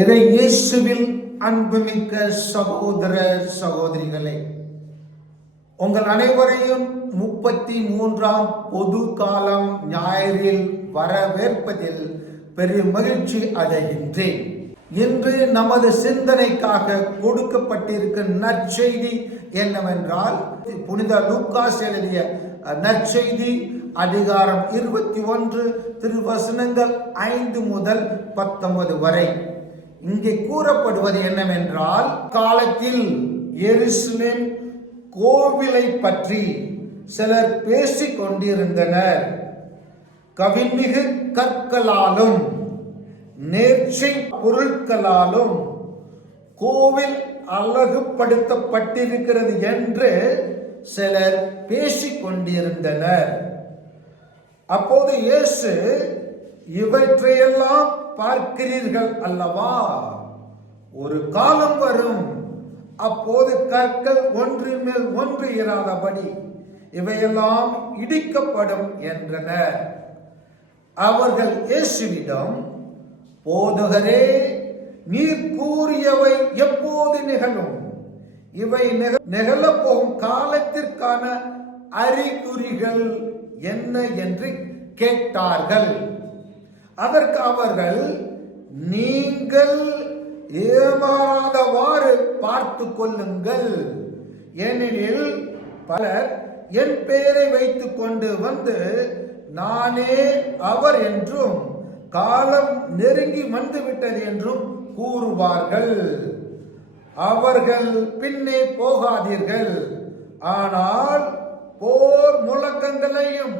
இறை இயேசுவில் அன்புமிக்க சகோதர சகோதரிகளே, உங்கள் அனைவரையும் 33ஆம் பொது காலம் ஞாயிறில் வரவேற்பதில் பெரும் மகிழ்ச்சி அடைகின்றேன். இன்று நமது சிந்தனைக்காக கொடுக்கப்பட்டிருக்கும் நற்செய்தி என்னவென்றால், புனித லூக்காஸ் எழுதிய நற்செய்தி அதிகாரம் 21 திருவசனங்கள் 5 முதல் 19 வரை. இங்கே கூறப்படுவது என்னவென்றால், காலத்தில் எருசலேம் கோவிலை பற்றி சிலர் பேசிக் கொண்டிருந்தனர். கவின்மிகு கற்களாலும் நேர்ச்சை பொருட்களாலும் கோவில் அழகுபடுத்தப்பட்டிருக்கிறது என்று சிலர் பேசிக் கொண்டிருந்தனர். அப்போது இயேசு, இவற்றையெல்லாம் பார்க்கிறீர்கள் அல்லவா? ஒரு காலம் வரும், அப்போது கற்கள் ஒன்றின் மேல் ஒன்று இராதபடி இவையெல்லாம் இடிக்கப்படும் என்றனர். அவர்கள் இயேசுவிடம், போதகரே, நீர் கூறியவை எப்போது நிகழும்? இவை நிகழப்போகும் காலத்திற்கான அறிகுறிகள் என்ன என்று கேட்டார்கள். அதற்கு அவர்கள், நீங்கள் ஏமாறாதவாறு பார்த்து கொள்ளுங்கள். ஏனெனில் பலர் என் பெயரை வைத்துக் கொண்டு வந்து, நானே அவர் என்றும் காலம் நெருங்கி வந்துவிட்டது என்றும் கூறுவார்கள். அவர்கள் பின்னே போகாதீர்கள். ஆனால் போர் முழக்கங்களையும்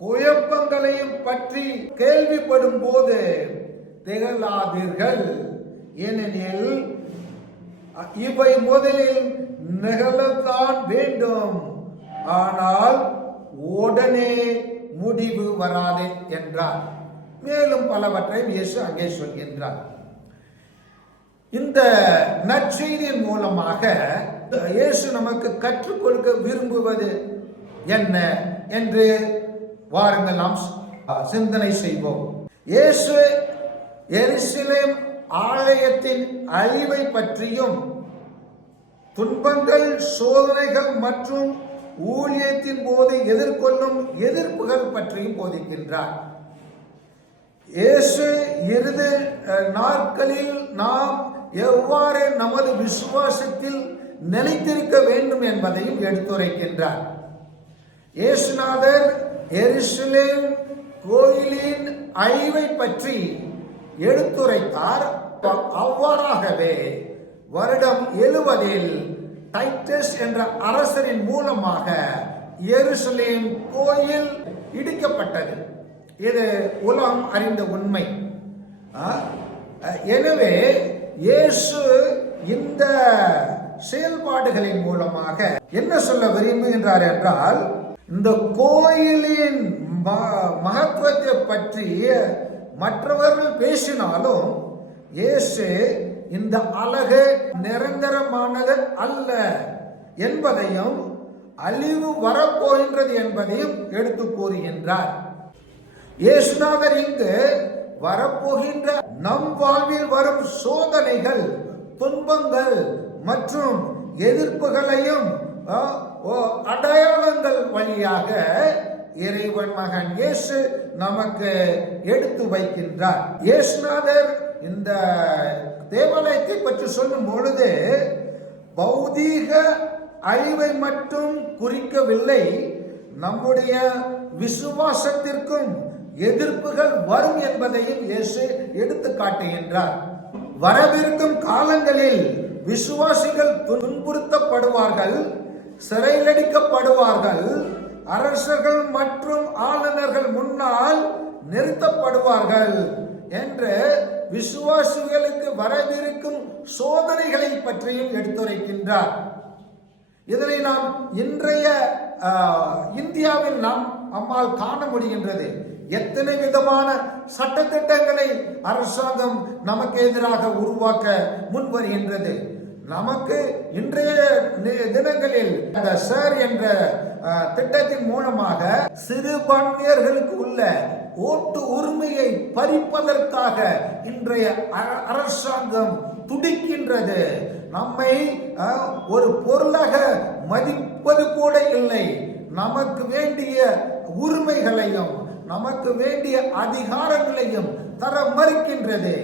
குழப்பங்களையும் பற்றி கேள்விப்படும் போது திகழாதீர்கள். ஏனெனில் இவை முதலில் நிகழத்தான் வேண்டும், ஆனால் உடனே முடிவு வராது என்றார். மேலும் பலவற்றையும் இயேசு அங்கே சொல்கின்றார். இந்த நற்செய்தியின் மூலமாக இயேசு நமக்கு கற்றுக் கொடுக்க விரும்புவது என்ன என்று வாருங்கள் நாம் சிந்தனை செய்வோம். இயேசு எருசலேம் ஆலயத்தின் அழிவை பற்றியும், துன்பங்கள், சோதனைகள் மற்றும் ஊழியத்தின் போது எதிர்கொள்ளும் எதிர்ப்புகள் பற்றியும் போதிக்கின்றார். இயேசு இறுதி நாட்களில் நாம் எவ்வாறு நமது விசுவாசத்தில் நிலைத்திருக்க வேண்டும் என்பதையும் எடுத்துரைக்கின்றார். இயேசுநாதர் எருசலேம் கோயிலின் அழிவை பற்றி எடுத்துரைத்தார். அவ்வாறாகவே வருடம் 70 டைட்டஸ் என்ற அரசரின் மூலமாக எருசலேம் கோயில் இடிக்கப்பட்டது. இது உலகம் அறிந்த உண்மை. எனவே இயேசு இந்த செயல்பாடுகளின் மூலமாக என்ன சொல்ல விரும்புகின்றார் என்றால், இந்த கோயிலின் மகத்துவத்தை பற்றி மற்றவர்கள் பேசினாலும் இயேசு இந்த அழகு நிரந்தரமானது அல்ல என்பதையும், அழிவு வரப்போகின்றது என்பதையும் எடுத்து கூறுகின்றார். இயேசுநாதர் இங்கு வரப்போகின்ற நம் வாழ்வில் வரும் சோதனைகள், துன்பங்கள் மற்றும் எதிர்ப்புகளையும் அடையாளங்கள் வழியாக இறைவன் மகன் இயேசு நமக்கு எடுத்து வைக்கின்றார். இயேசுநாதர் இந்த தேவாலயத்தை பற்றி சொல்லும் பொழுது பௌதீக அழிவை மட்டும் குறிக்கவில்லை, நம்முடைய விசுவாசத்திற்கும் எதிர்ப்புகள் வரும் என்பதையும் இயேசு எடுத்து காட்டுகின்றார். வரவிருக்கும் காலங்களில் விசுவாசிகள் துன்புறுத்தப்படுவார்கள், சிறையிலடிக்கப்படுவார்கள், அரசர்கள் மற்றும் ஆளுநர்கள் முன்னால் நிறுத்தப்படுவார்கள் என்று விசுவாசிகளுக்கு வரவிருக்கும் சோதனைகளை பற்றியும் எடுத்துரைக்கின்றார். இதனை நாம் இன்றைய இந்தியாவில் நாம் நம்மால் காண முடிகின்றது. எத்தனை விதமான சட்டத்திட்டங்களை அரசாங்கம் நமக்கு எதிராக உருவாக்க முன்வருகின்றது. நமக்கு இன்றைய தினங்களில் சார் என்ற திட்டத்தின் மூலமாக சிறுபான்மையர்களுக்கு உள்ள ஓட்டு உரிமையை பறிப்பதற்காக இன்றைய அரசாங்கம் துடிக்கின்றது. நம்மை ஒரு பொருளாக மதிப்பது கூட இல்லை. நமக்கு வேண்டிய உரிமைகளையும் நமக்கு வேண்டிய அதிகாரங்களையும் தர மறுக்கின்றது.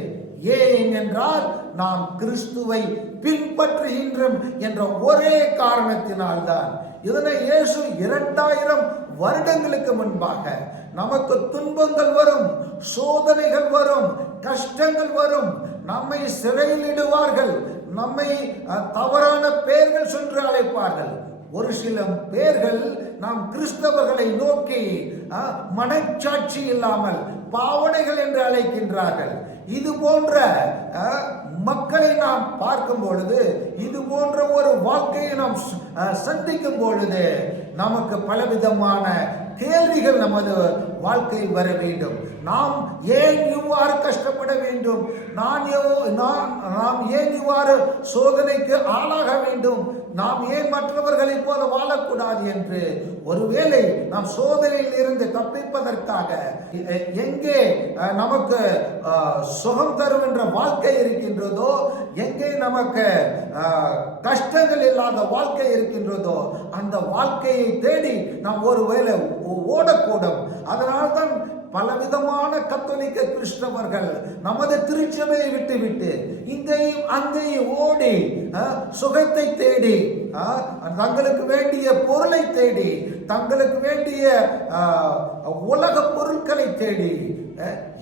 ஏன் என்றால் நாம் கிறிஸ்துவை பின்பற்றுகின்றோம் என்ற ஒரே காரணத்தினால்தான். இதனை இயேசு 2000 வருடங்களுக்கு முன்பாக நமக்கு துன்பங்கள் வரும், சோதனைகள் வரும், கஷ்டங்கள் வரும், நம்மை சிறையில் இடுவார்கள், நம்மை தவறான பெயர்கள் சென்று அழைப்பார்கள். ஒரு சில பேர்கள் நாம் கிறிஸ்தவர்களை நோக்கி மனச்சாட்சி இல்லாமல் பாவனைகள் என்று அழைக்கின்றார்கள். இது போன்ற மக்களை நாம் பார்க்கும் பொழுது, இது போன்ற ஒரு வாழ்க்கையை நாம் சந்திக்கும் பொழுது நமக்கு பலவிதமான கேள்விகள் நமது வாழ்க்கையில் வர வேண்டும். நாம் ஏன் இவ்வாறு கஷ்டப்பட வேண்டும்? நாம் ஏன் இவ்வாறு சோதனைக்கு ஆளாக வேண்டும்? நாம் ஏன் மற்றவர்களைப் போல வாழக்கூடாது என்று ஒருவேளை நாம் சோதனையில் இருந்து தப்பிப்பதற்காக எங்கே நமக்கு சுகம் தருகின்ற வாழ்க்கை இருக்கின்றதோ, எங்கே நமக்கு கஷ்டங்கள் இல்லாத வாழ்க்கை இருக்கின்றதோ, அந்த வாழ்க்கையை தேடி நாம் ஒருவேளை ஓடக்கூடும். அதனால்தான் பலவிதமான கத்தோலிக்க கிறிஸ்தவர்கள் நமது திருச்சபையை விட்டுவிட்டு இங்கேயும் அங்கேயும் ஓடி சுகத்தை தேடி, தங்களுக்கு வேண்டிய பொருளை தேடி, தங்களுக்கு வேண்டிய உலக பொருட்களை தேடி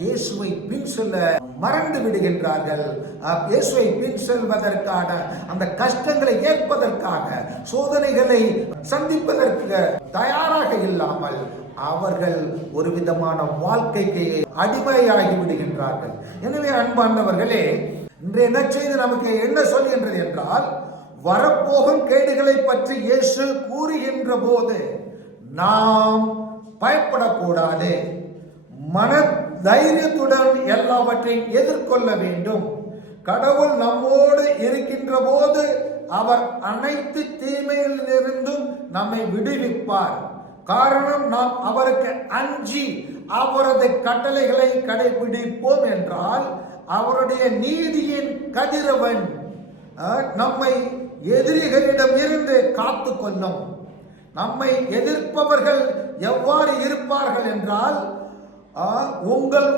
இயேசுவை பின் செல்ல மறந்து விடுகின்றார்கள். இயேசுவை பின் செல்வதற்கான அந்த கஷ்டங்களை ஏற்பதற்காக, சோதனைகளை சந்திப்பதற்கு தயாராக இல்லாமல் அவர்கள் ஒரு விதமான வாழ்க்கைக்கு அடிமையாகி விடுகின்றார்கள். எனவே அன்பானவர்களே, இன்றைய நற்செய்தி நமக்கு என்ன சொல்கின்றது என்றால், வரப்போகும் கேடுகளை பற்றி இயேசு கூறுகின்ற போது நாம் பயப்படக்கூடாது. மன தைரியத்துடன் எல்லாவற்றையும் எதிர்கொள்ள வேண்டும். கடவுள் நம்மோடு இருக்கின்ற போது அவர் அனைத்து தீமையிலிருந்தும் நம்மை விடுவிப்பார். காரணம், நாம் அவருக்கு அஞ்சி அவரது கட்டளைகளை கடைபிடிப்போம் என்றால் அவருடைய நீதியின் கதிரவன் நம்மை எதிரிகளிடம் இருந்து காத்து கொள்ளும். நம்மை எதிர்ப்பவர்கள் எவ்வாறு இருப்பார்கள் என்றால், உங்கள்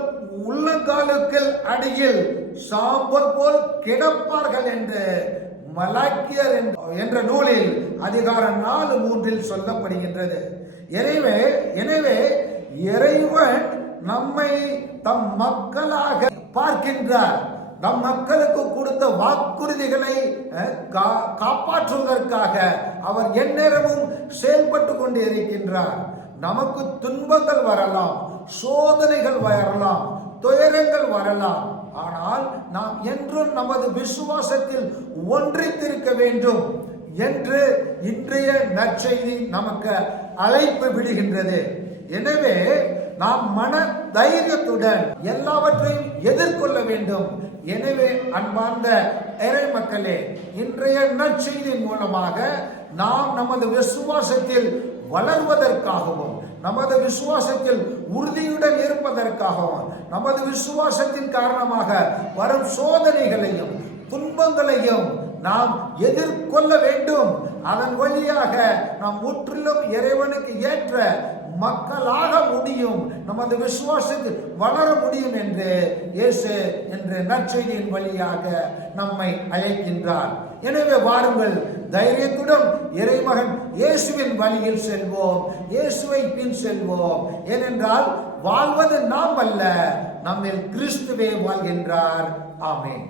உள்ளங்காலுக்கு அடியில் சாம்பல் போல் கிடப்பார்கள் என்று மலாக்கியர் என்ற நூலில் அதிகாரம் 4:3 சொல்லப்படுகின்றது. எனவே இறைவன் நம்மை தம் மக்களாக பார்க்கின்றார். நம் மக்களுக்கு கொடுத்த வாக்குறுதிகளை காப்பாற்றுவதற்காக அவர் எந்நேரமும் செயல்பட்டு கொண்டு இருக்கின்றார். நமக்கு துன்பங்கள் வரலாம், சோதனைகள் வரலாம், துயரங்கள் வரலாம். ஆனால் நாம் என்றும் நமது விசுவாசத்தில் ஒன்றித்திருக்க வேண்டும் என்று இன்றைய நற்செய்தி நமக்கு அழைப்பு விடுகின்றது. எனவே நாம் மன தைரியத்துடன் எல்லாவற்றையும் எதிர்கொள்ள வேண்டும். எனவே அன்பார்ந்த இறை மக்களே, இன்றைய நற்செய்தியின் மூலமாக நாம் நமது விசுவாசத்தில் வளர்வதற்காகவும், நமது விசுவாசத்தில் உறுதியுடன் இருப்பதற்காகவும், நமது விசுவாசத்தின் காரணமாக வரும் சோதனைகளையும் துன்பங்களையும் நாம் எதிர்கொள்ள வேண்டும். அதன் வழியாக நாம் முற்றிலும் இறைவனுக்கு ஏற்ற மக்களாக முடியும், நமது விசுவாசத்தில் வளர முடியும் என்று இயேசு என்ற நற்செய்தியின் வழியாக நம்மை அழைக்கின்றார். எனவே வாருங்கள், தைரியத்துடன் இறைமகன் இயேசுவின் வழியில் செல்வோம், இயேசுவை பின் செல்வோம். ஏனென்றால் வாழ்வது நாம் அல்ல, நம்மில் கிறிஸ்துவே வாழ்கின்றார். ஆமென்.